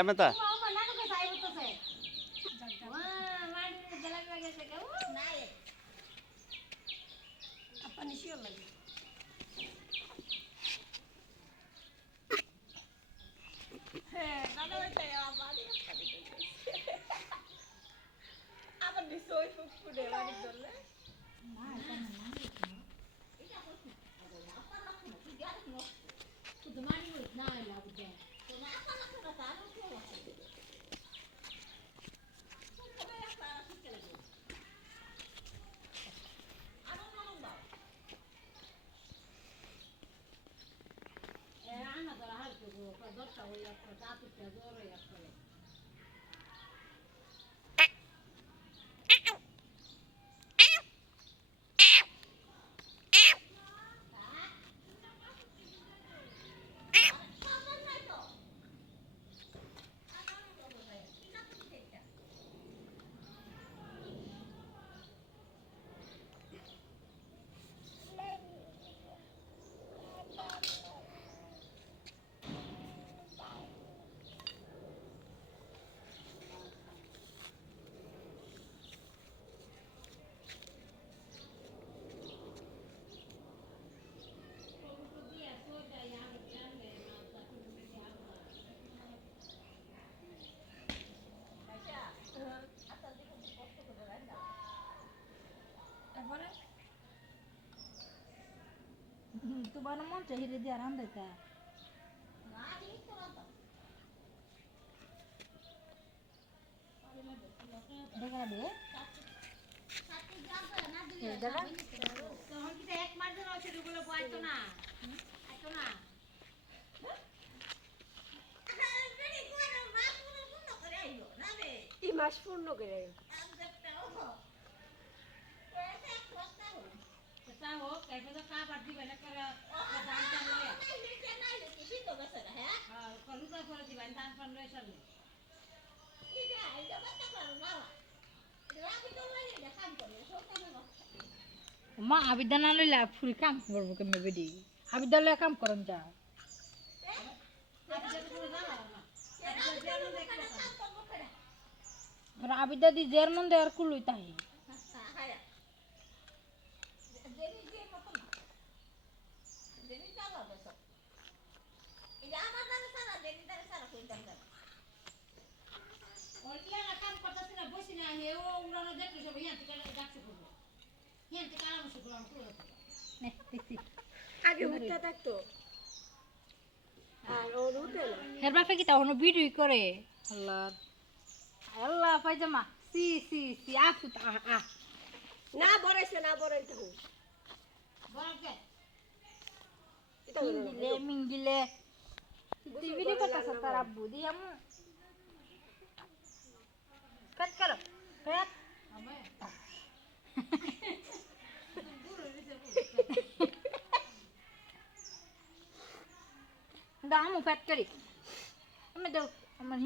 এমেতা তোমার মন চাহিদা দিয়ে আরাম দিতা দেখা দে ই মাস পূর্ণ করে মা আবিদা না লইলা ফুল কাম করবো কেমনে বেডি আবিদা লইয়া কাম করন যা আবিদা দি জের মন দেয়ার কুলুই তাই আগে উঠতে থাকতো আর ওর উঠে না হের বাপে কি তখন ভিডিও করে আল্লাহ আল্লাহ পাইজামা সি সি সি আসু আ না বড়াইছে না বড়াইতে হোক মিঙ্গিলে তুই ভিডিও করতেছ তার আব্বু দিয়ে আমি কাট করো কাট দাও আমি ফ্যাট করি আমি দাও আমার